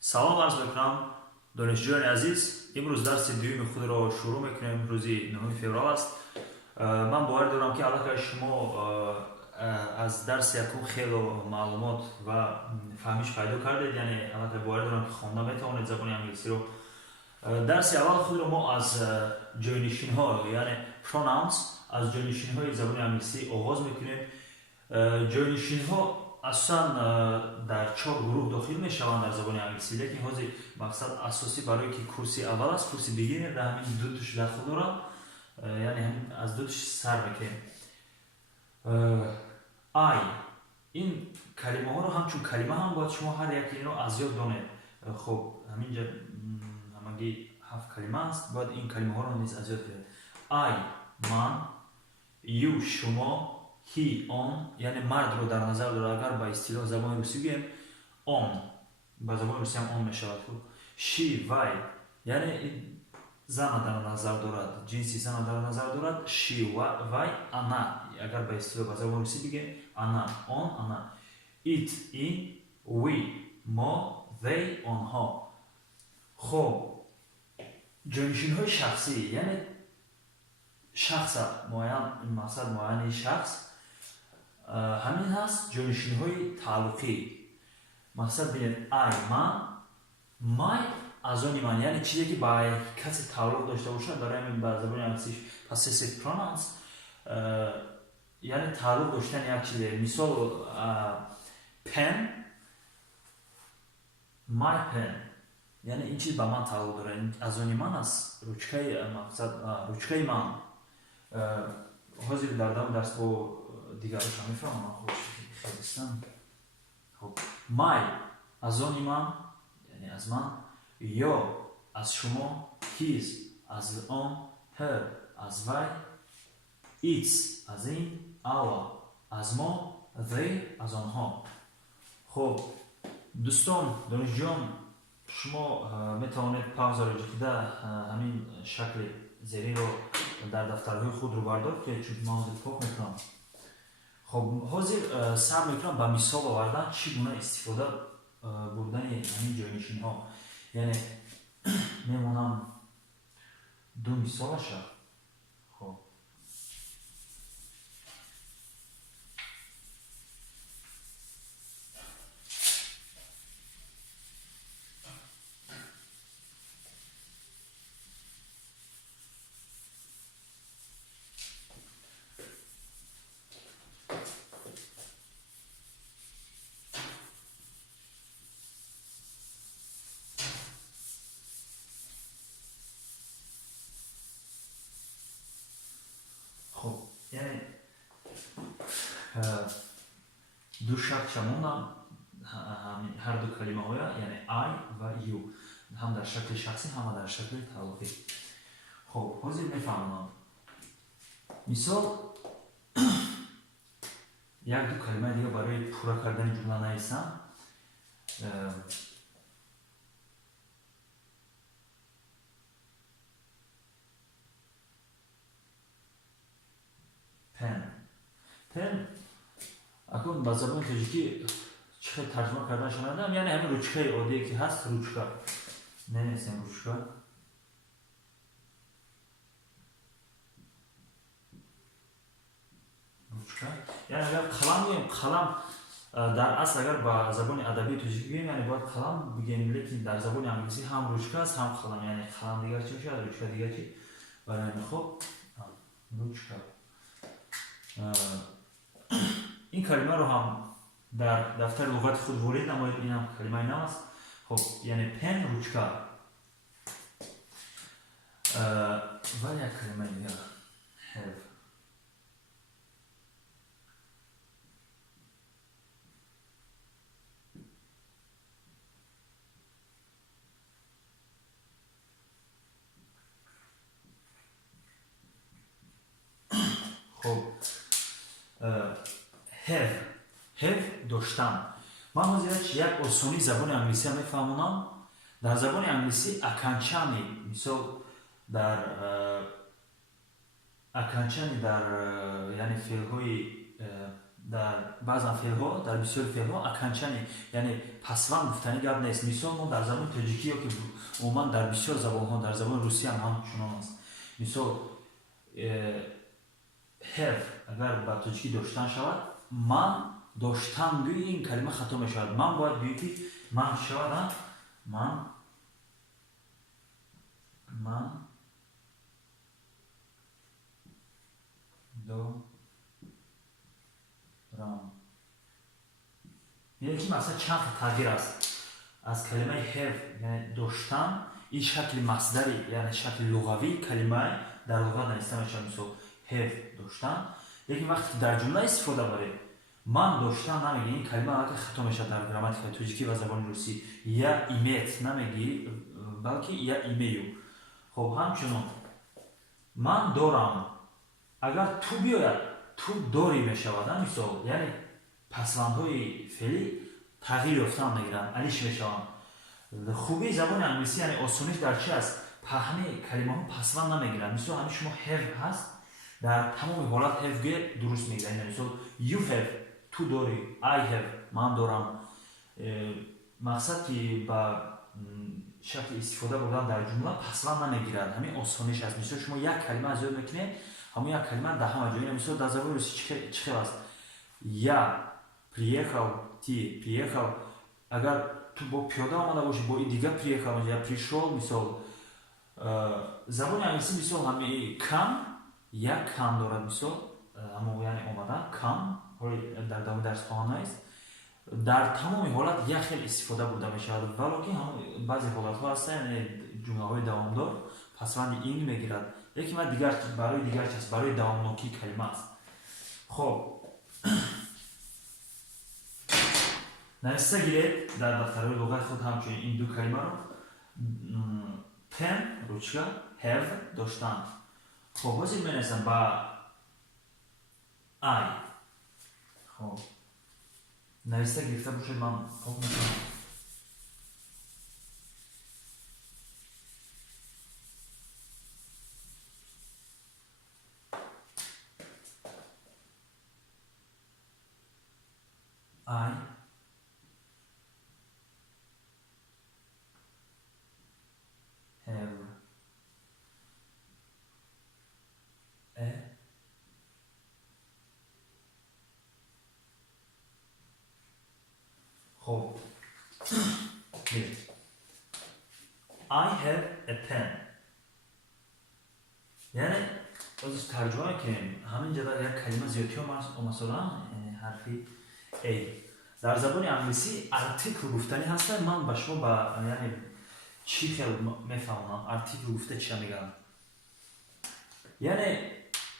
салом арз мекунам донишҷӯёни азиз, имрӯз дарси дуюми худро шурӯъ мекунем. Рӯзи 9 феврал аст. Ман бовар дорам ки аллакай шумо аз дарси якум хело маълумот ва фаҳмиш пайдо кардед, яъне аллакай бовар дорам ки хонда метавонед забони англисиро. дарси аввал худро мо аз ҷойнишинҳо, яъне pronouns, аз ҷойнишинҳои забони англисӣ оғоз мекунем. ҷойнишинҳо асосан дар 4 гурӯҳ дохил мешаванд дар забони англисӣ, лекин ҳозир мақсад асосӣ барои ки курси аввал аст, курси бигинер, дар ҳамин ду туш дахл дорад, яъне аз ду туш сар мекунем. I ин калимаҳоро ҳамчун калима ҳам бояд шумо ҳар яки инро аз ёд донед. хуб ҳаминҷа ҳамагӣ 7 калима аст, бояд ин калимаҳоро низ аз ёд гиред. I ман, you шумо, he он, яъне мардро дар назар дорад. Агар ба истилоҳ забони русӣ бигӯем он, ба забони русӣ ҳам он мешавад. She вай, яъне зана дар назар дорад, ҷинси зана дар назар дорад. She вай ана, агар ба истилоҳ ба забони русӣ бигӯем ана, он, ана. It ин, we мо, they онҳо. хуб ҷойнишинҳои шахсӣ, яъне шахса муайян, мақсад муайяни шахс ҳамин ҳаст. ҷойнишинҳои тааллуқӣ, мақсад бинед I ман, my аз они ман, яъне чизе ки ба касе тааллуқ дошта бошад. барои ҳамин ба забони англисӣ possessive pronouns, яъне тааллуқ доштани як чизе. мисол pen, my pen, яъне ин чиз ба ман тааллуқ дорад, аз они ман аст. ручкаи мақсад ручкаи ман. ҳозир дар давоми дарс бо дигарошам мефаҳмам хелистан. хуб my аз они ман, яъне аз ман. your аз шумо, his аз он, her аз вай, its аз ин, our аз мо, they аз онҳо. хуб дӯстон, донишҷӯён, шумо метавонед павзаро ҷиқида ҳамин шакли зериро дар дафтарҳои худро бардор кунед, чунки ман ҳозир пок мекунам. хуб ҳозир сар мекунам ба мисол овардан чӣ гуна истифода бурдани ҳамин ҷойнишинҳо. яъне мемонам ду мисолаша. хуб خب یعنی دو شرط شموندم هر دو کلمه های، یعنی I و you، هم در شکل شخصی هم در شکل تعلقی. خب حاضر میفهمم مثال یک دو کلمه دیگه برای پورا کردن جمله نویسم. پن اکنون با زبان تاجیکی چقدر ترجمه کردن شنیدم، یعنی همین روچکای عادی که هست، روچکا نمی‌نویسیم روچکا. روچکا یعنی اگر قلم بگیم، قلم در اصل اگر با زبان ادبی تاجیکی بگیم یعنی باید قلم بگیم، لیکن در زبان انگلیسی هم روچکا است هم قلم، یعنی قلم دیگر چی میشه، روچکا دیگر چی. برای همین خب روچکا. این کلمه رو هم در دفتر لغت خود ورید نمایید. این هم کلمه نو است. خب یعنی پن، روچکا. و یک کلمه دیگه have. خب have داشتن. من حاضرش یک آسانی زبان انگلیسی هم میفهمونم. در زبان انگلیسی اکانچانی، مثال در اکانچانی در یعنی فعل های дар баъзан феълҳо, дар бисёри феълҳо аканчани, яъне пасванд гуфтани гап нест. Мисол мо дар забони тоҷикӣ ё ки умуман дар бисёр забонҳо, дар забони русӣ ҳам ҳамчунон аст. Мисол have агар ба тоҷикӣ доштан шавад, ман доштам гӯи ин калима хато мешавад. Ман бояд гӯӣ ки ман шавад, ман дорам. Яъне ки масалан чанд хел тағйир аст. Аз калимаи have, яъне доштан, ин шакли масдари, яъне шакли луғавии калимаи дар луғат нависта мешавад. Мисол have доштан, лекин вақте ки дар ҷумла истифода баред, ман доштан намегӣ, ин калима аллакай хато мешавад дар грамматикаи тоҷикӣ ва забони русӣ. Я имет намегӣ, балки я имею. Хоб ҳамчунон ман дорам, агар ту биёяд, ту дорӣ мешавад. Мисол яъне пасвандҳои феълӣ тағйир ёфтан мегиранд, алиш мешаванд. Хубии забони англисӣ, яъне осониш дар чи аст? Паҳни калимаҳо пасванд намегиранд. Мисол ҳамин шумо have ҳаст, дар тамоми ҳолат have гӯя дуруст мегиранд. Мисол you have, ту дорӣ, I have, ман дорам. Мақсад ки ба шакли истифода бурдан дар ҷумла пасванд намегирад. Ҳамин осониш аст. Мисол шумо як калима зиёд мекунед, ҳамон як калима дар ҳама ҷо. Мисол дар забони русӣ чӣ хел аст? Я приехал, ти приехал. Агар ту бо пиёда омада бошӣ, бо дигар приехал, я пришел. Мисол забони англисӣ мисол ҳамин come, як come дорад. Мисол ҳамон яъне омадан come, дар давоми дарс хоҳона аст. Дар тамоми ҳолат як хел истифода бурда мешавад, валоки баъзе ҳолатҳо ҳастанд, яъне ҷумлаҳои давомдор пасванди ин мегирад, лекин барои дигар час, барои давомнокии калима аст. Хоб нависта гиред дар дафтарҳои луғати худ ҳамчунин ин ду калимаро. Pen ручка, have доштан. Хоб ҳозир менависам ба I. Хоб нависта гирифта бошед, ман хоб мекунам. I have a خب I have a pen. یعنی بازش ترجمه کنیم همین جدا یک کلمه زیادی و مثلا حرفی A در زبان انگلیسی ارتیکل گفتنی هست. من با شما با یعنی چی خیلی میفهمم ارتیکل گفته چی میگم. یعنی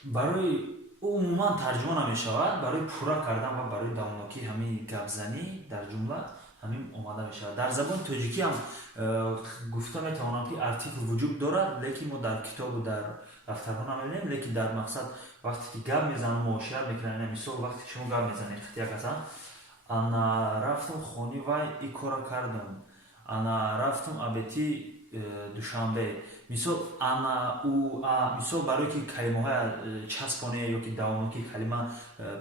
برای عموما ترجمه نمیشود، برای پورا کردن و برای دامناکی همین گپزنی در جمله همین اومده میشود. در زبان تاجیکی هم گفته میتوانم که ارتیکل وجود دارد، لیکن ما در کتاب و در دفترها نمیبینیم. لیکن در مقصد وقتی که گپ میزنم معاشرت میکنم، مثلا وقتی که شما گپ میزنید خیلی مثلا انا رفتم خانه و این کارو کردم، انا رفتم ابتی دوشنبه. مثال انا او مثال برای که کلمه های چسبانه یا که دوامکی کلمه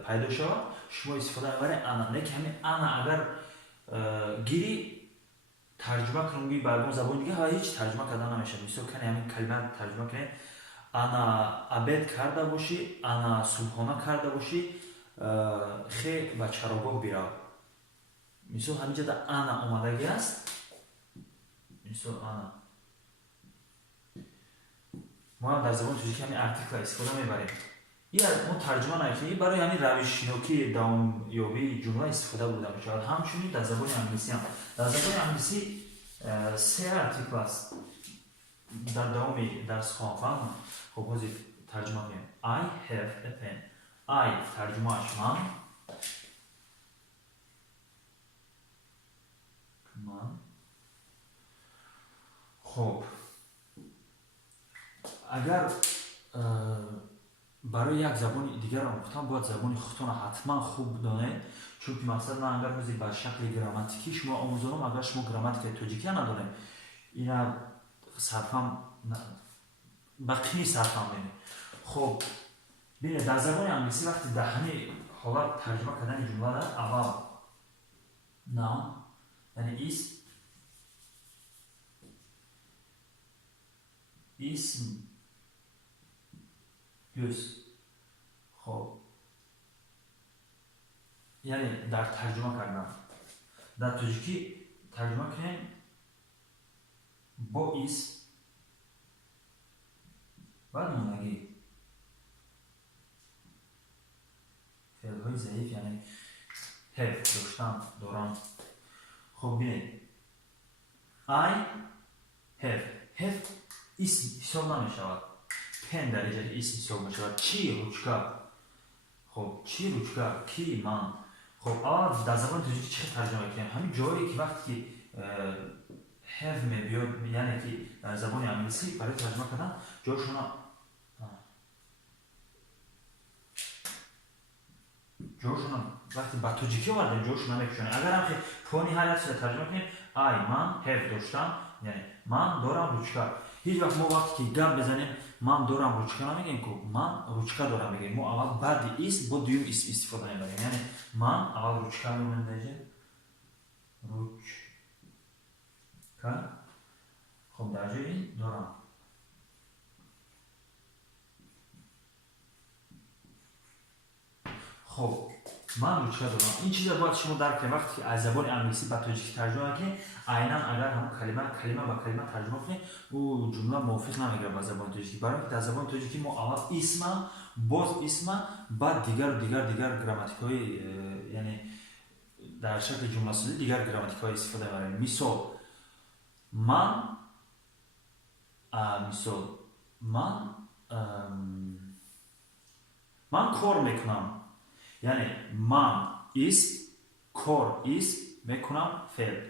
پیدا شود شما استفاده میبرید انا. نه که همین انا اگر گیری ترجمه کنم گویی برگم زبان دیگه هیچ ترجمه کردن نمیشه. مثال کنی همین کلمه ترجمه کنی انا ابد کرده باشی، انا صبحانه کرده باشی، خیلی به چراگاه بیرو. مثال همینجا در انا اومدگی است. مثال انا ما در زبان تاجیکی همین ارتیکل استفاده میبریم. این ما ترجمه نکنیم، برای همین روش شناختی دام‌یابی جمله استفاده بوده میشود. همچنین در زبان انگلیسی هم در زبان انگلیسی سه ارتیکل است. در دامی درس خواهم خب بازی ترجمه کنیم. I have a pen. I ترجمه اش من. خب اگر برای یک زبان دیگر آموختن باید زبان خودتان حتما خوب دانید، چون که مقصد من اگر روزی به شکل گراماتیکی شما آموزانم، اگر شما گراماتیک تاجیکی ندانید اینا صرفا بقیه صرفا بینید. خب بینید در زبان انگلیسی وقتی در همین حالا ترجمه کردن جمله را اول noun یعنی اسم göz. خب یعنی در ترجمه کردن در تاجیکی ترجمه کنیم با اسم و نمونگی فعل های ضعیف یعنی have داشتن دارم. خب بینید I have اسم حساب نمی شود، pen در اینجا اسم حساب می شود. چی روچکا؟ خب چی روچکا؟ کی من؟ خب اول در زبان تاجیکی چی ترجمه کنیم؟ همین جایی که وقتی که have می بیاد یعنی که در زبان انگلیسی برای ترجمه کردن جاشون وقتی با تاجیکی وارد جاشون نمیکنه. اگر هم که فونی حالت شده ترجمه کنیم I من have داشتم یعنی من دارم روچکا. هیچ وقت ما وقتی که گپ بزنیم من دارم روچکا نمیگیم که من روچکا دارم میگیم. ما اول بعد اسم با دوم اسم استفاده میبریم یعنی من اول روچکا میمونم دیگه روچکا. خب در جای این دارم. خب من روچکا دارم. این چیزا باید شما درک کنید وقتی از زبان انگلیسی به تاجیکی ترجمه کنید. عیناً اگر هم کلمه با کلمه ترجمه کنید او جمله موافق نمیگیره با زبان تاجیکی. برای اینکه در زبان تاجیکی ما اول اسم باز اسم بعد دیگر گراماتیکای یعنی در شکل جمله سازی دیگر گراماتیکای استفاده می‌کنیم. مثال من کار میکنم یعنی من اسم کار اسم میکنم فعل.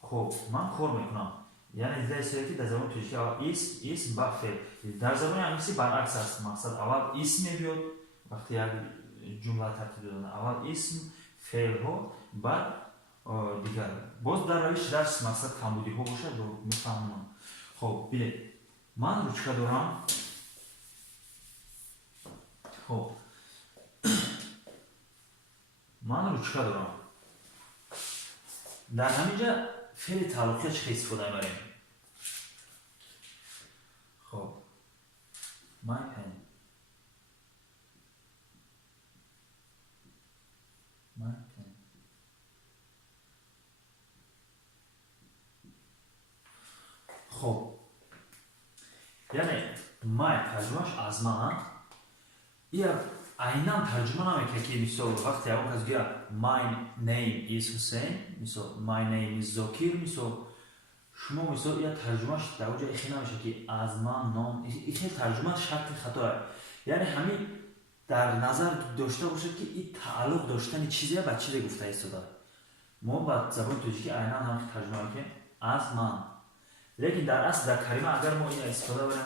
خب من کار میکنم یعنی در صورتی در زبان تاجیکی اسم با فعل. در زبان انگلیسی برعکس است. مقصد اول اسم میاد وقتی یک جمله ترتیب دادن اول اسم فعل ها بعد دیگر باز در روش درس مقصد کمبودی ها باشه رو میفهمم. خب ببینید من روچکا دارم. خب من روچکا دارم در همینجا فعل تعلقی چه استفاده می‌کنیم؟ خب my pen خب یعنی my ترجمهش از من یا عیناً ترجمه نمیکنه که مثال وقتی اون کس گوید my name is Hussein مثال my name is Zakir مثال شما مثال یا ترجمهش در اونجا اخی نمیشه که از من نام این ترجمه شرط خطاه. یعنی همین در نظر داشته باشد که این تعلق داشتن چیزی با چیزی گفته ایستاده. ما با زبان تاجیکی عیناً هم ترجمه میکنیم از من، لیکن در اصل در کلمه اگر ما این استفاده بریم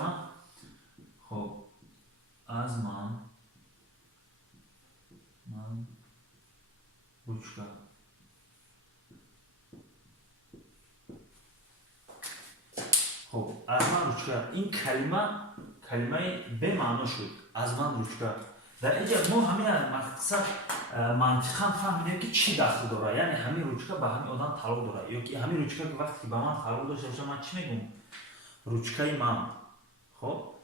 خب از من روچکا. خب از من روچکا این کلمه به معنا شد از من روچکا. در اینجا ما همین مقصد منطقاً فهمیدیم که چی دخل داره یعنی همین روچکا به همین آدم تعلق داره یا که همین روچکا که وقتی به من تعلق داشته باشه من چی میگم؟ روچکای من. خب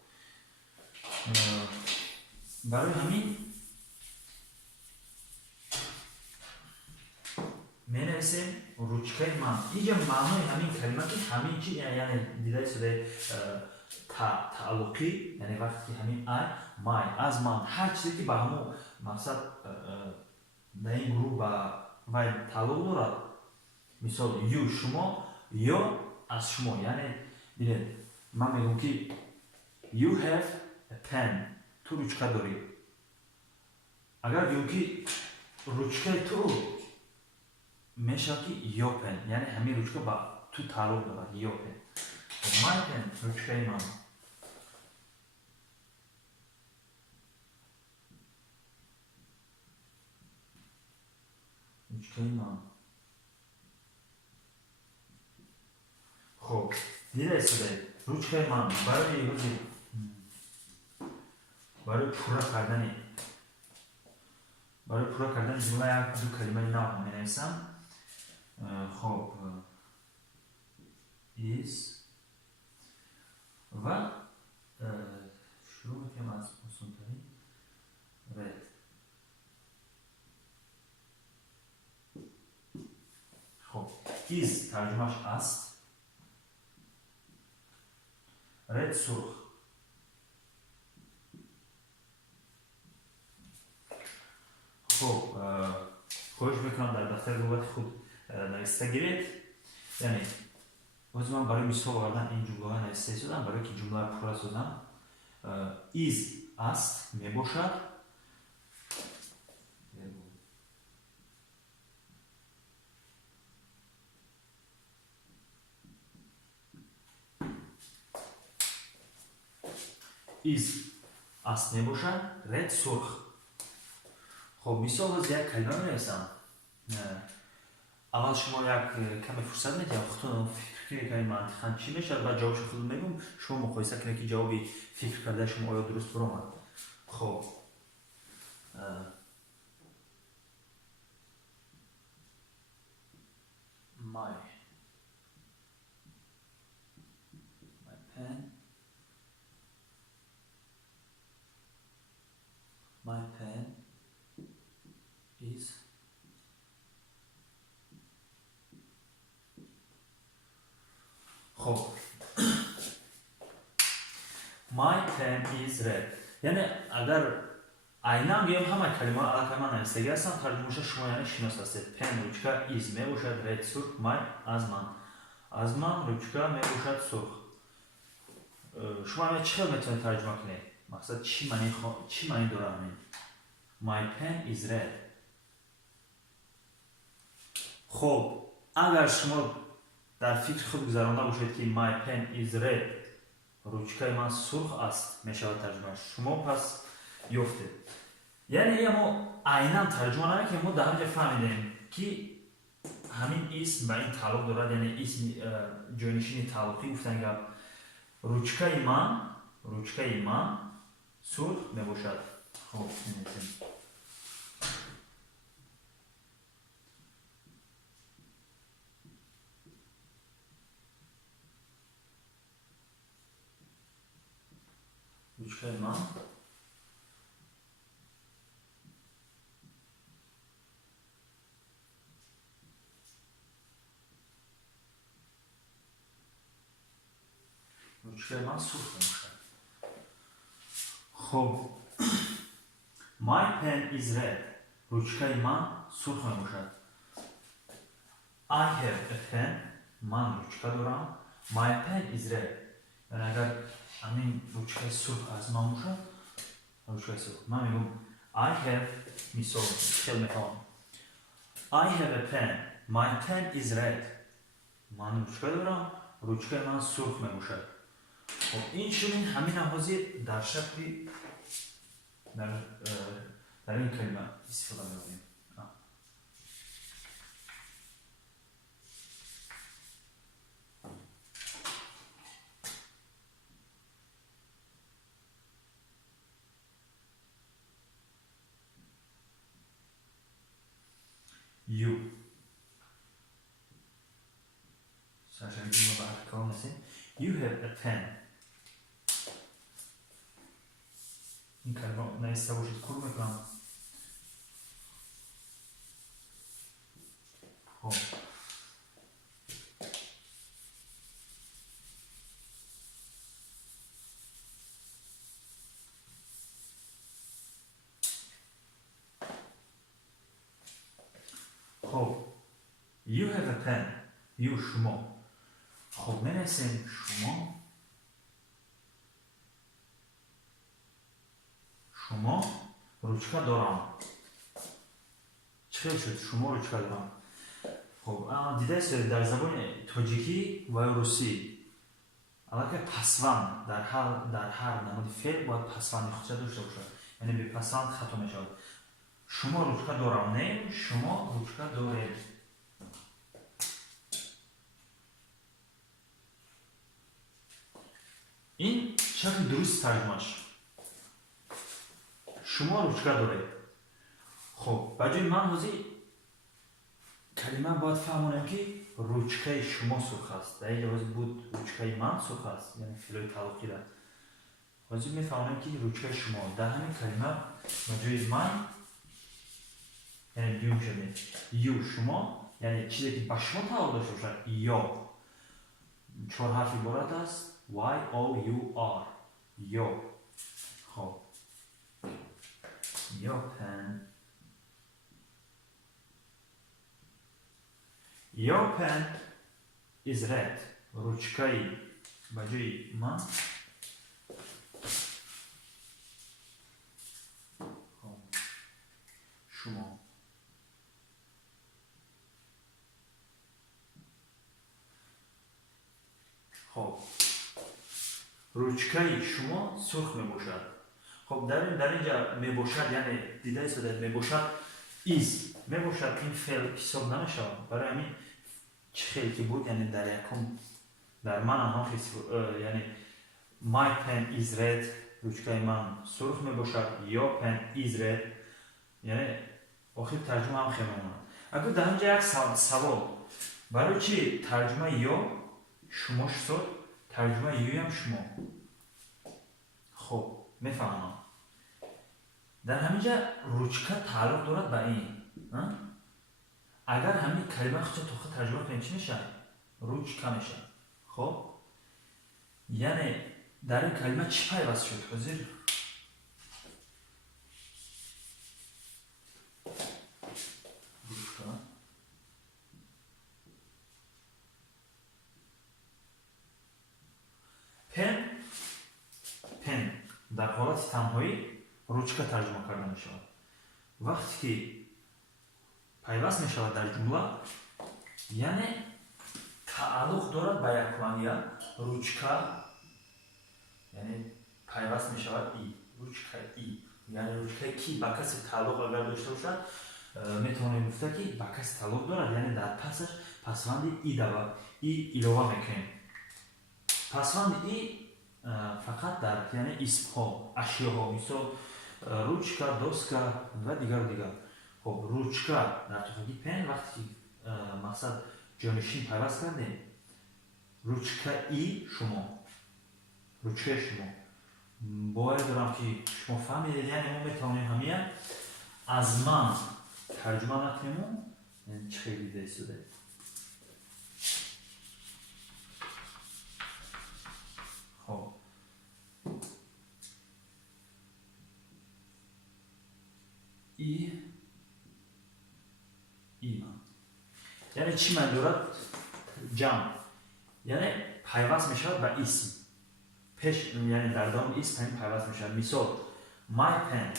برای همین می‌نویسیم روچکای من. اینجا معنای همین کلمه که همین چی یعنی دیده شده تعلقی یعنی وقتی که همین my از من هر چیزی که به همون مقصد در این گروه و تعلق دارد. مثال you شما یا از شما یعنی ببینید من میگم که you have a pen تو روچکا داری. اگر بگم که روچکای تو میشه که یا پن یعنی همین روچکا با تو تعلق دارد یا پن. my pen روچکای من. روچکای من. خب دیده استفاده روچکای من برای پورا کردن برای پورا کردن جمله یک دو کلمه نو می نویسم. خب is و شروع میکنم از آسان‌ترین red. خب is ترجمهش است، red سرخ. خب خواهش میکنم در دفتر لغت خود نوشته گیرید. یعنی باز من برای مثال آوردن این جمله ها نوشته شدم برای که جمله را پورا سازم. is است می باشد، is است می باشد، red سرخ. خب مثال از یک کلمه می نویسم. اول شما یک کمی فرصت میدید خودتون فکر کنید منطقاً چی میشه، بعد جوابش خودتون میگم، شما مقایسه کنید که جوابی فکر کرده شما آیا درست برآمد. خب my pen is خب my pen is red. یعنی اگر عیناً بگیم همه کلمه ها الان من نوشته هستن، ترجمهش شما یعنی شناس هستید. پن روچکا is می باشد red سرخ، my از من روچکا می باشد سرخ. شما چه میتونید ترجمه کنید؟ مقصد چی معنی داره همین my pen is red؟ خب اگر شما در فکر خود گذرانده باشید که my pen is red روچکای من سرخ است میشود ترجمه، شما پس یافتید. یعنی ما عیناً ترجمه نمیکنیم، ما در اینجا فهمیدیم که همین اسم به این تعلق دارد، یعنی اسم جانشین تعلقی گفتن که روچکای من سرخ میباشد. خب می‌نویسیم روچکای من سرخ میباشد. خب my pen is red روچکای من سرخ میباشد. I have a pen من روچکا دارم. my pen is red یعنی اگر همین روچکای سرخ از من باشد روچکای سرخ من میگم I have مثال کلمه ها I have a pen my pen is red من روچکا دارم روچکای من سرخ میباشد. خب این چنین همین حاضر در شکلی در این کلمه استفاده می‌کنیم. You سرشاری جمعه به حرف کار نسیم You have a pen. این کلمه نویسته باشید کل میکنم. خب You have a pen You شما. خب می‌نویسیم شما روچکا دارم. چه شد شما روچکا دارم. خب دیده است در زبان تاجیکی و روسی البته پسوند در هر نماد فعل باید پسوند خودش داشته باشد، یعنی بی پسوند خطا میشود. شما روچکا دارم نه شما روچکا دارید. این شکل درست ترجمهش شما روچکا دارید. خب بجای من حاضی کلمه باید فهمونم که روچکه شما سرخ است. در اینجا بود روچکه من سرخ است، یعنی فعل تعلقی را حاضی میفهمونم که روچکه شما. در همین کلمه بجای من یعنی دیوم شده یو شما، یعنی چیزی که به شما تعلق داشته باشد. یا 4 حرف عبارت است Y O U R یا. خب یا پن، یا پن is red. روچکه بجای من شما. خب روچکه شما سرخ می باشد. خب در اینجا می باشد یعنی دیده است می باشد ایز می باشد، این فعل حساب نمیشود. برای همین چه خیلی که بود یعنی در یکم در من هم یعنی my pen is red روچکه من سرخ می باشد. your pen is red یعنی آخر ترجمه هم خیلی مهمه. اگر در اینجا یک سوال برای چی ترجمه یا شما شد، ترجمه یوی هم شما. خب میفهمم در همینجا روچکه تعلق دارد به این. اگر همین کلمه خود تو ترجمه کنیم چی میشه؟ روچکه میشه. خب یعنی در این کلمه چی پیوست شد؟ حاضر پن در حالت تنهایی روچکه ترجمه کرده می شود. وقتی که پیوست می شود در جمله یعنی تعلق دارد به یک معنی. روچکه یعنی پیوست می شود ای، روچکه ای یعنی روچکه کی به کسی تعلق اگر داشته باشد می توانیم گفته که به کسی تعلق دارد، یعنی در پسش پسوند ای الوه میکنیم. پسوند ای فقط در یعنی اسم ها، اشیا ها، مثل روچکه، دوسکه و دیگر. خب روچکه در تفاقی پن وقتی مقصد جانشین پیوست کردیم روچکه ای شما، روچکه شما. باید دارم که شما فهمیدید یعنی ما میتونیم همین از من ترجمه نکنیم یعنی چه خیلی دیده شده. خب ایمان یعنی چی من دارد؟ جمع یعنی پیوست می شود به اسم پیش، یعنی در دام اسم همین پیوست می شود. مثال my pen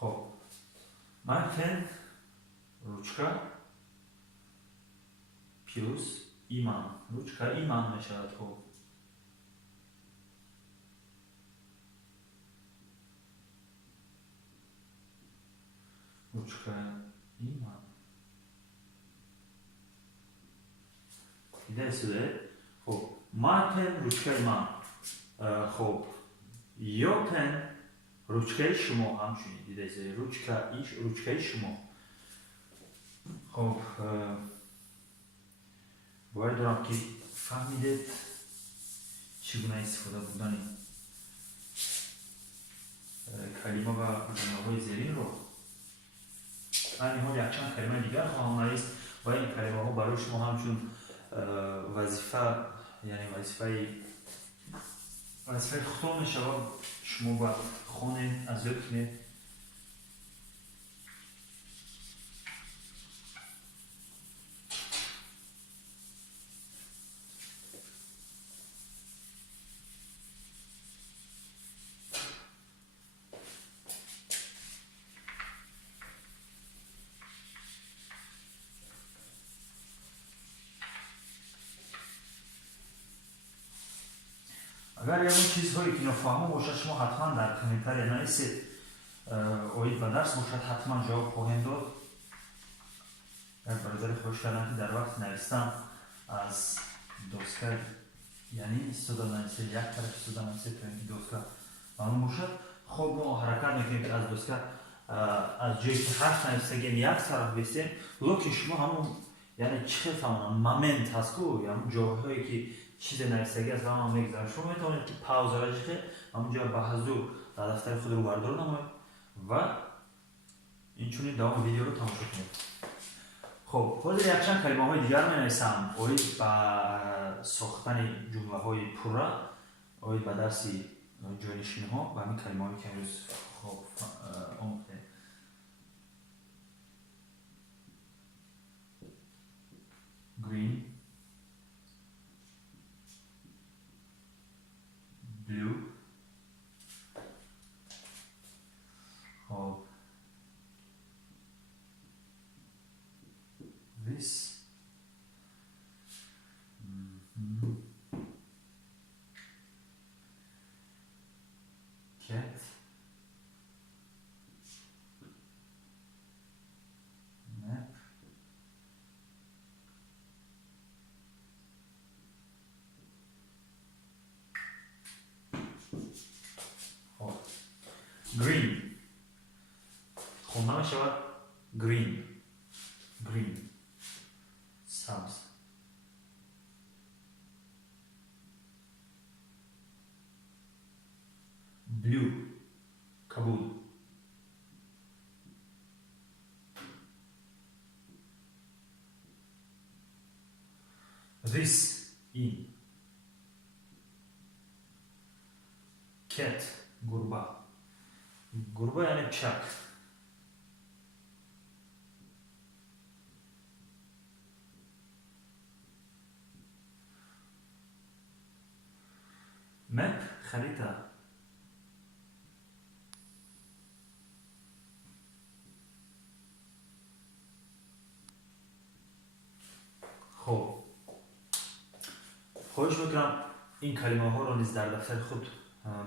خب my pen روچکه پیروز ایمان، روچکه ایمان می شود. خب روچکه ایمان دیده شده. خب my pen روچکه ایمان. خب your pen روچکه شما همچنین دیده شده. روچکه شما. خب باید دارم که فهمیدید چگونه استفاده بودن کلمه و جمله زیرین رو. من حال یک چند کلمه دیگر خواهم نویست و این کلمه ها برای شما همچون وظیفه یعنی وظیفه خطا می شود شما با خانه از یاد کنید. اگر یه چیزهایی که نفهمه باشد شما حتما در کامنتر نویسید. اوید و درس باشد حتما جواب خواهیم داد. برادر خوش کردم که در وقت نوشتم از دوسکا یعنی استفاده نویسه یک طرف استفاده نویسه تو این دوسکا معلوم باشد. خب ما حرکت میکنیم که از دوسکا از جایی که حرف نویسته یک طرف بیستیم لوکی شما همون یعنی چه تمام مومنت هست کو یا همون جاهایی که چیز نویسته است همون میگذاره شما میتونید که پاوز راجع که همونجا به حضور در دفتر خود رو بردار نمایید و اینچنین دوام ویدیو رو تماشا کنید. خب حالا یک چند کلمه های دیگر می نویسم اوید با ساختن جمله های پورا اوید با درسی جانشین ها و همین کلمه هایی که امروز خب آموختیم. green blue خب this cat map خب green خونده می شود green سبز blue کبود this این cat گربه یعنی چک map خریطه خب خواهش میکنم این کلمه ها رو نیز در دفتر خود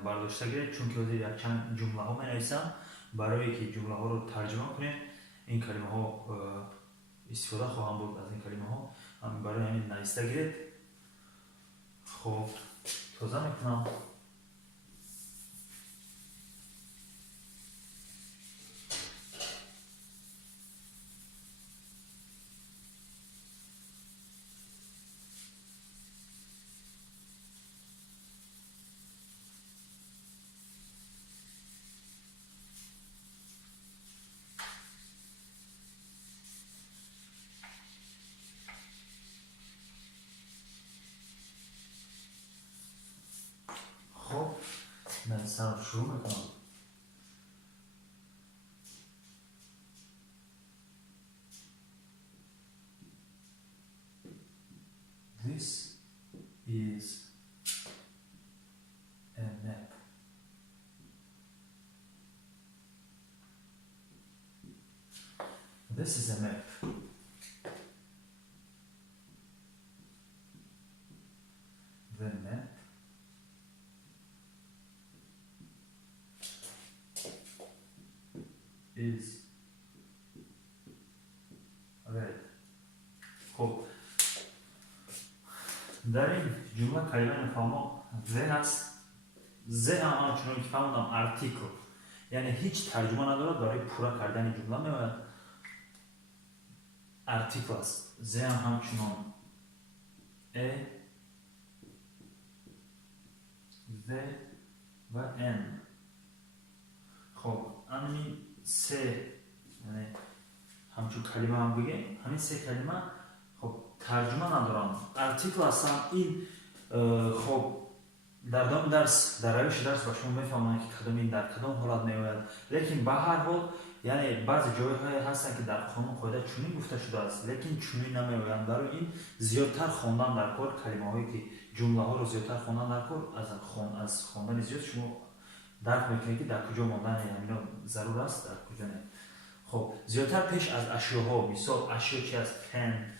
برداشته گیرید چون که یک چند جمله ها می نویسم برای که جمله ها رو ترجمه کنید این کلمه ها استفاده خواهم بود از این کلمه ها برای همین نویسته گیرید. خب توضیح میکنم من سر شروع میکنم. This is a map. This is a map. The map is red. خب در این جمله کلمه نفهمو the هست. the هم چون که فهموندم ارتیکل یعنی هیچ ترجمه ندارد برای پورا کردن جمله میاد ارتیکل است. the هم همچنان a the و n. خب همین سه یعنی همچون کلمه هم بگیم همین سه کلمه خب ترجمه ندارم ارتیکل هستن. این خب در دام درس در روش درس با شما میفهمن که کدام این در کدام حالت میآید لیکن به هر حال یعنی بعضی جایهای هستن که در قانون قاعده چنین گفته شده است لیکن چنین نمیآیند. برای این زیادتر خواندن در کار کلمه هایی که جمله ها رو زیادتر خواندن در کار از خواندن زیاد شما درک میکنید که در کجا ماندن یعنی ضرور است در کجا نه. خب زیادتر پیش از اشیاءها مثال اشیا چی است پن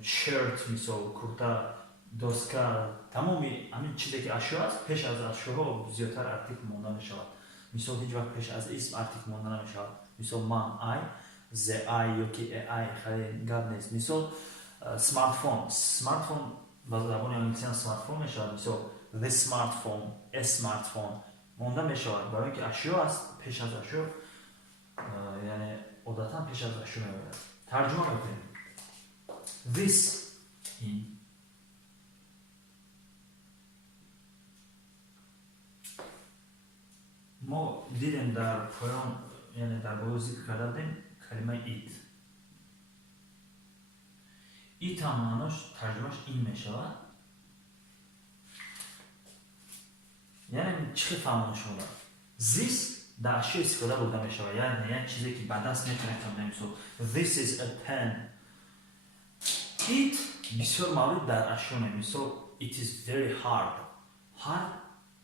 شرت مثال کرتا دوسکا تمامی همین چیزی که اشیا است پیش از اشیاءها زیادتر ارتیکل مانده میشود. مثال هیچ وقت پیش از اسم ارتیکل مانده نمیشود. مثال من آی the I yoki ai خیلی گپ نیست. مثال smartphone با زبان انگلیسی smartphone میشه. مثال the smartphone a smartphone مونده میشه برای اینکه اشیا است پیش از اشیا یعنی عادتا پیش از اشیا میاد. ترجمه میکنیم this این ما دیدیم در پایان یعنی در بالا ذکر کردیم کلمه ایت. ایت هم معناش ترجمهش این میشود. یعنی چی فهمونه شما؟ this در اشیا استفاده بوده میشود یعنی چیزی که بعد است میتونه کنیم. مثلا this is a pen. ایت بسیار مورد در اشیا مثلا it is very hard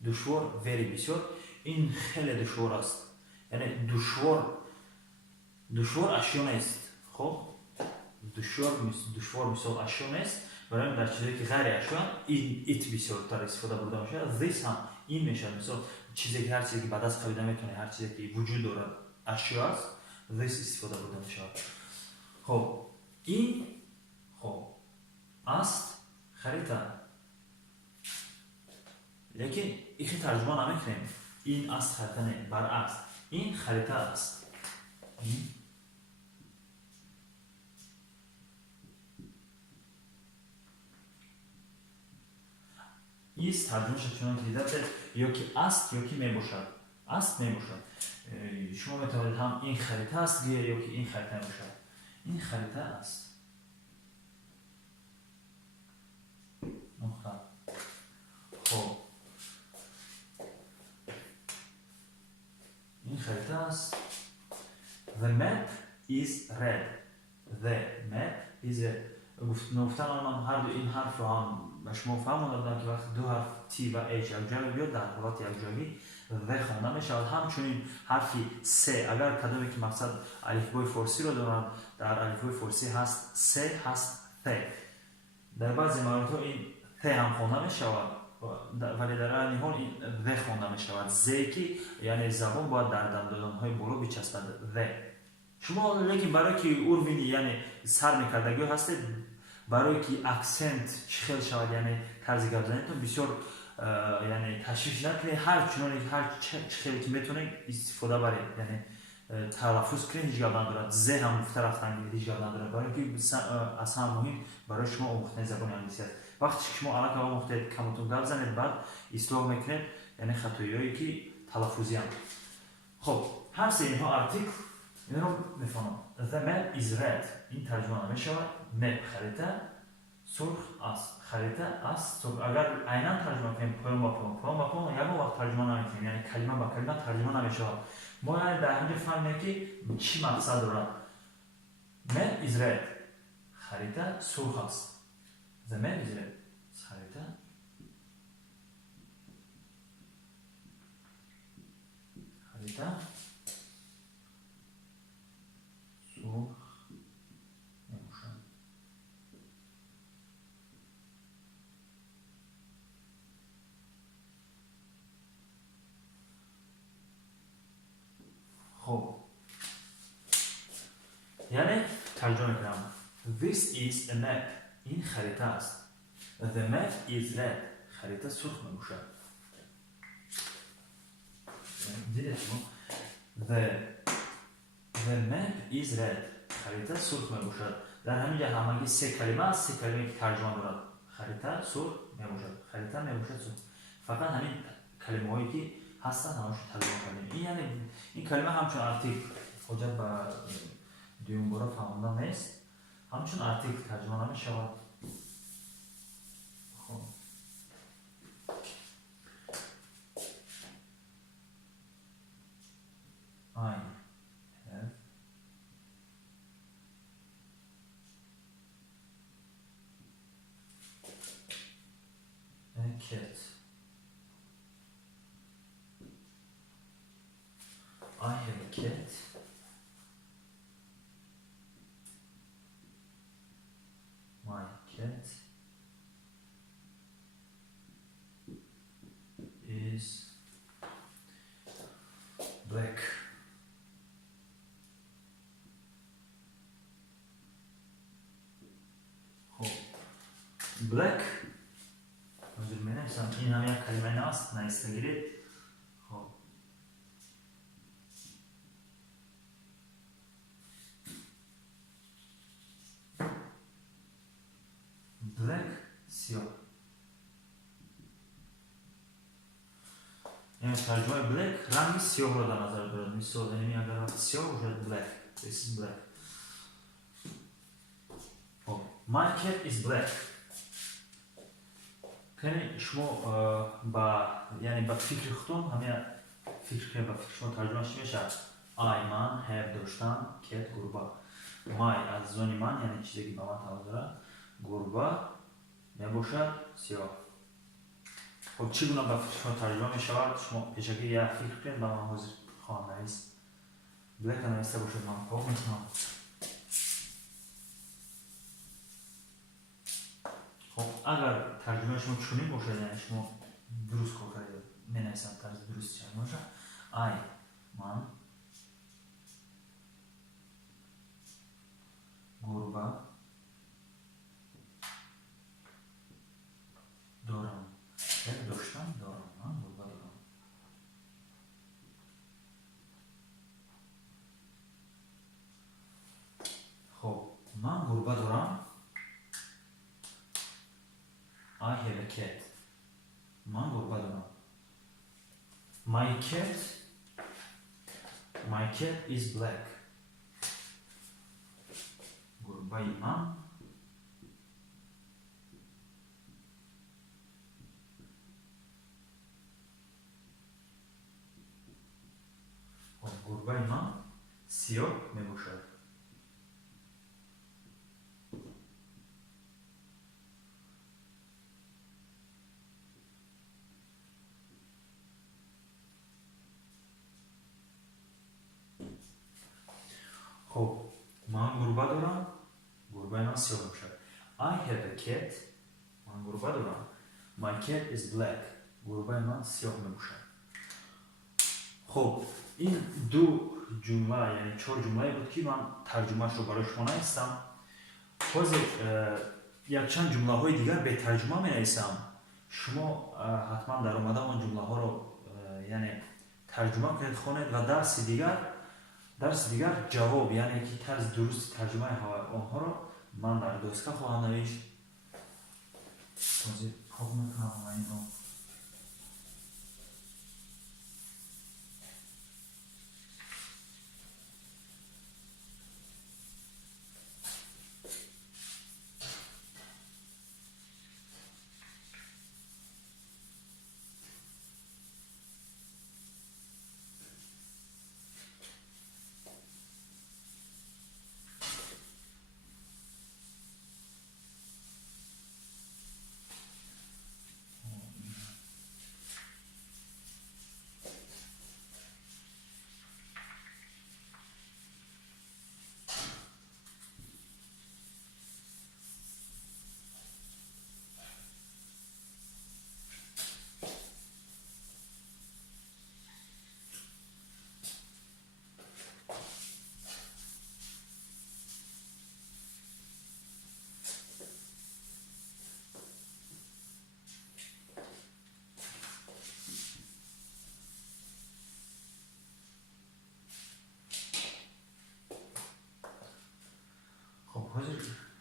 دشوار very بسیار این خیلی دشوار است یعنی دشوار اشیا نیست. خب دشوار مثال اشیا نیست برای در چیزی که غیر اشیا این ایت بسیار تر استفاده بوده میشه. this هم این میشه مثال چیزی که هر چیزی که بعد از خریده میتونه هر چیزی که وجود داره اشیا است this استفاده بوده میشه. خب این خب است خریده لیکن این ترجمه نمیکنیم این است خریده نه برعکس این خریده است. این ترجمه شد چون دیده یا که است یا که میباشد. است میباشد شما میتونید هم این خریده است یا که این خریده میباشد. این خریده است نقطه. خب این خریده است. The map is red. The map is red. گفتن آن هر دو این حرف رو هم به شما فهم دادن که وقتی دو حرف T و H یکجایی بیاد در حالت یکجایی و خوانده می شود. همچنین حرفی س اگر کدامی که مقصد الفبای فارسی رو دارن در الفبای فارسی هست س هست ث. در بعضی موارد این ث هم خوانده می شود ولی در این حال این و خوانده می شود. زیکی یعنی زبان باید در دندانهای بالا بچسبد و. شما لیکن برای که اوربینی یعنی سر میکردگی هستید برای که اکسنت چخیل شود یعنی طرز گردانیتون بسیار یعنی تشویش نکنید هر چنانی هر چخیلی که میتونید استفاده برید یعنی تلفظ کنید هیچ گپ ندارد. ز هم گفته رفتن هیچ گپ ندارد برای که اصلا مهم برای شما آموختن زبان انگلیسی است. وقتی شما الان آموختید کمتون گپ زنید بعد اصلاح میکنید یعنی خطایی که تلفظی هم. خب هر سه اینها آرتیکل این رو میفهمم. The map is red این ترجمه نمیشود. map خریطه سرخ است خریطه است سرخ. اگر عیناً ترجمه کنیم پایان با پایان یک وقت ترجمه نمیکنیم یعنی کلمه با کلمه ترجمه نمیشود. ما یعنی در همینجا فهمیدیم که چی مقصد دارد. map is red خریطه سرخ است. The map is red خریطه خب یعنی ترجمه کنم this is a map این خریطه است. the map is red خریطه سرخ میباشد. دیدید شما the map is red خریطه سرخ میباشد. در همین جا همگی سه کلمه است سه کلمه که ترجمه دارد خریطه سرخ میباشد خریطه میباشد سرخ. فقط همین کلمه هایی که هستن همشون ترجمه کردیم. این یعنی این کلمه همچون آرتیکل حاجت به دوم بارا فهموندن نیست همچون آرتیکل ترجمه نمیشود. خب I have a cat. I have a cat. My cat is black. می‌نویسم این هم یک کلمه ناست نیست گیرید. خب black سیاه. یعنی ترجمه black رنگ سیاه رو در نظر دارد. مثال یعنی اگر سیاه باشد black. This is black. خب my cat is black. کنی شما با یعنی با فکر خودتون همه فکر که با فکر شما ترجمه چی میشه؟ I من have داشتن cat گربه. my از زن من یعنی چیزی که با من تعلق داره گربه میباشد سیاه. خب چگونه با فکر شما ترجمه میشود؟ شما پیشکی یک فکر کنید با من حاضر خواهم نویس. black نویسته باشد من خواب میتونم. خب اگر ترجمه شما چنین باشد یعنی شما درست کار کردید می‌نویسم طرز درست چنین باشه. I من گربه دارم. یک داشتم دارم. من گربه دارم. خب من گربه دارم. I have a cat. من گربه دارم. My cat is black. گربه من گربه من سیاه میباشد. خب من گربه دارم. گربه من سیاه میباشد. I have a cat. من گربه دارم. My cat is black. گربه من سیاه میباشد. خب این دو جمله یعنی 4 جمله بود که من ترجمهش رو برای شما نوشتم. حاضر یک چند جمله های دیگر به ترجمه می نویسم. شما حتما در اومده اون جمله ها رو یعنی ترجمه کنید خوانید و درس دیگر جواب یعنی که طرز درست ترجمه آنها رو من در دوسکه خواهم نوشت. حاضر خوب میکنم این رو.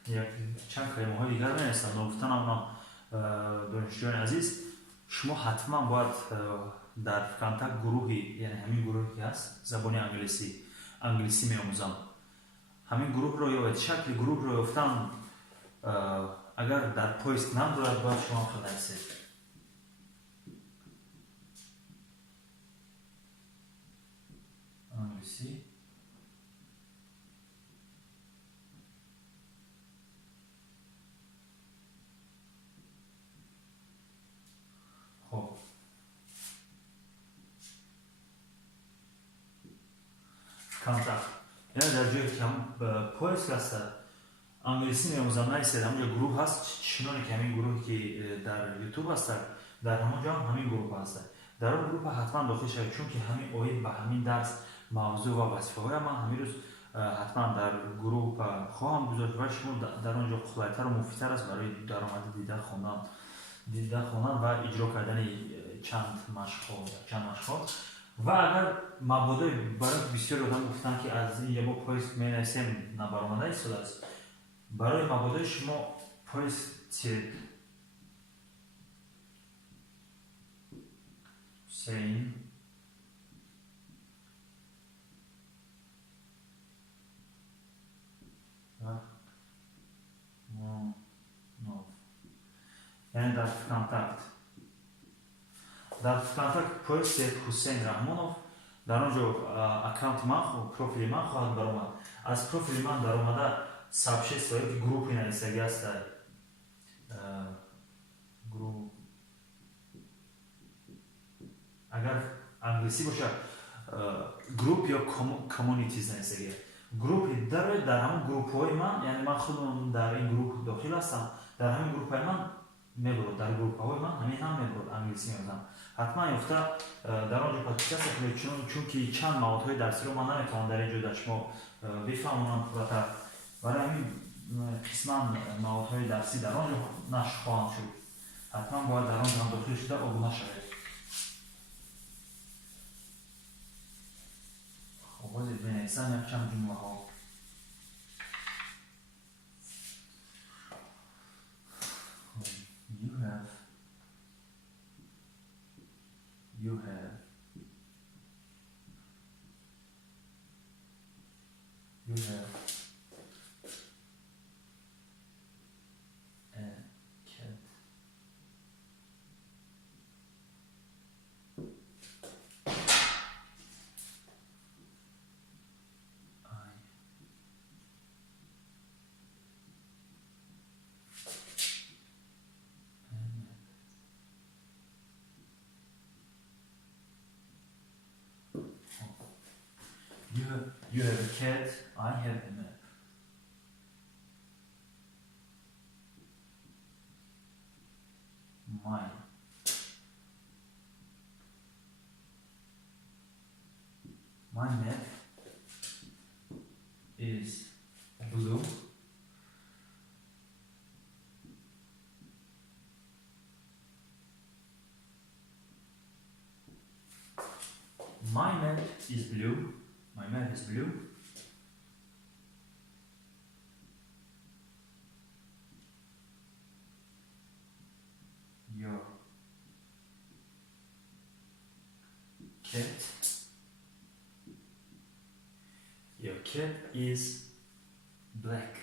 یک چند کلمه های دیگر بنویسم. گفتن اما دانشجویان عزیز شما حتما باید در کانتاکت گروهی یعنی همین گروهی که هست زبان انگلیسی می‌آموزم همین گروه رو یا شکل گروه رو گفتم اگر در پویست نام دارد باید شما خلاصید. انگلیسی خب کانتاکت یعنی در جایی که هم پویست هست انگلیسی می‌آموزم نیست همونجا گروه هست چنانه که همین گروهی که در یوتیوب هست در همونجا هم همین گروه هست. در اون گروه حتما داخل شوید چون که همین آیه به همین درس موضوع و وظیفه های من همین روز حتما در گروه خواهم گذاشت و شما در اونجا خلاق‌تر و مفیدتر است برای درآمد دیدن خوندن دیده خوندن و اجرا کردن چند مشق‌ها و اگر مبادا برای بسیار آدم گفتن که از اینجا با پایست می‌نویسیم نبرآمده ایستاده است، برای مبادا شما پایست سین یعنی در контакт پایست حسین رحمانов در آنجا اکانت من پروفیل من خواهد برآمد. از پروفیل من در اومده سابشه سایت گروپی نویسگی است. گروپ اگر انگلیسی باشه گروپ یا کامیونیتیز نویسگی. گروپی در همون گروپ های من، یعنی من خودم در این گروپ داخل هستم، در همین گروپ های من میبرد، در گروپ های من همین هم میبرد انگلیسی می‌نویسم. حتما یافته در آنجا پادکست کنید چون که چند موضوع درسی رو من نمیتونم در اینجا در شما بفهمونم پورتر، برای همین قسما موضوع درسی در آنجا نشر خواهند شد. حتما باید در آنجا هم داخل شده آبونه شوید. خب بازید بنویسم یک چند جمله ها. You have a cat. You have a cat, I have a map. Mine. My map is blue. My map is blue. My map is blue. Your cat is black.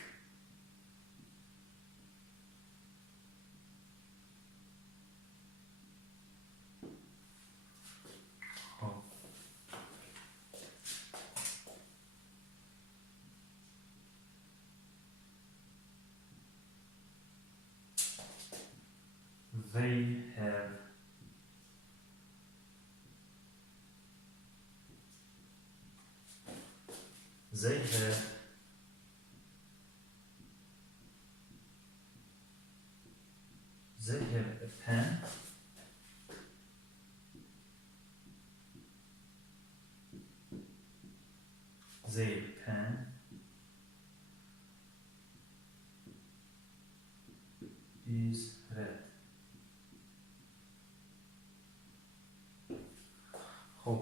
They have a pen. Their pen is red. خب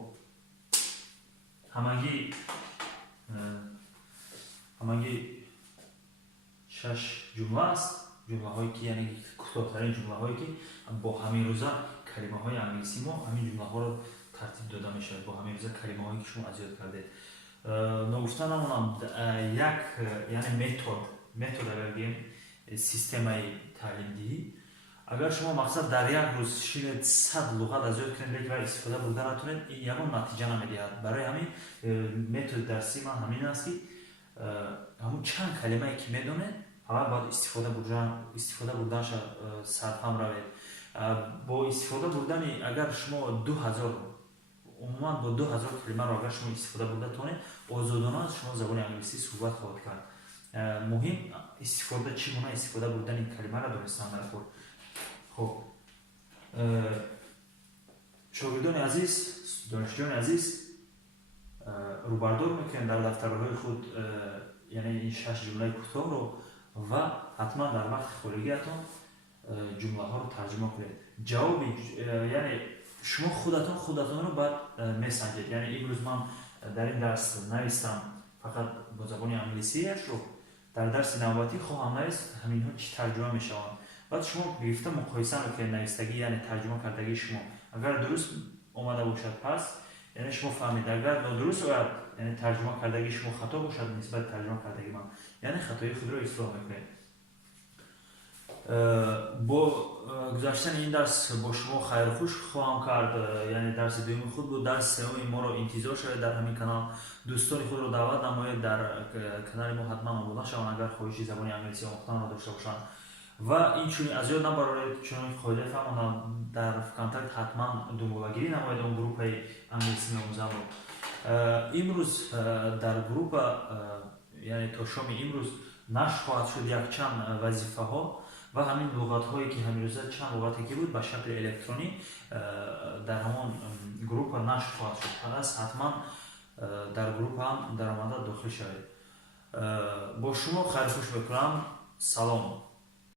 همگی 6 جمله است. جمله هایی که یعنی کوتاه‌ترین جمله هایی که با همین روزا کلمه های انگلیسی ما همین جمله ها رو ترتیب داده میشه. با همین روزا کلمه هایی که شما از یاد کردید. نگفتن همونم یک یعنی متد اگر بگیم سیستم تعلیم دهی، اگر شما مقصد در یک روز شاید 100 لغت از یاد کنید و استفاده بردن نتونید، این یکم نتیجه نمیدهد. برای همین متد درسی من همین است که همون چند کلمه که میدونید اول باید استفاده بردنش سرفهم روید. با استفاده بردن اگر شما 2000 عموما با 2000 کلمه رو اگر شما استفاده برده تونید، آزادانه شما زبان انگلیسی صحبت خواهد کرد. مهم استفاده چگونه استفاده بردن این کلمه را دانستن در خود. خب شاگردان عزیز، دانشجویان عزیز، رو بردار میکنید در دفترهای خود یعنی این 6 جمله کوتاه رو و حتما در وقت خارگیتون ҷумлаҳоро тарҷума кунед. Ҷавоби яъне шумо худатонро баъд месанҷед. Яъне имрӯз ман дар ин дарс навистам фақат бо забони англисиашро, дар дарси навбатӣ хоҳам навист ҳаминҳо чӣ тарҷума мешаванд. Баъд шумо гирифта муқоиса мекунед навистагӣ, яъне тарҷума кардагии шумо. Агар дуруст омада бошад, пас яъне шумо фаҳмед. Агар нодуруст ояд, яъне тарҷума кардагии шумо хато бошад нисбати тарҷума кардагии ман, яъне хатои худро ислоҳ мекунед. бо гузаштани ин дарс бо шумо хайрухуш хоҳам кард. Яъне дарси дуюми худ буд. Дарси сеюми моро интизор шавед дар ҳамин канал. Дӯстони худро даъват намоед дар канали мо ҳатман омода шаванд, агар хоҳиши забони англиси омӯхтанро дошта бошанд. Ва инчунин аз ёд набароред, чунки қоида фаҳмонам, дар ВКонтакт ҳатман дунболагирӣ намоед он группаи англиси меомӯзамро. имрӯз дар группа, яъне то шоми имрӯз нашр хоҳад шуд якчанд вазифаҳо ва ҳамин луғатҳое ки ҳамирӯза чанд луғате ки буд ба шакли электронӣ дар ҳамон группа нашр хоҳад шуд. пас ҳатман дар группа ҳам даромада дохил шавед. бо шумо хайрхуш мекунам. салом.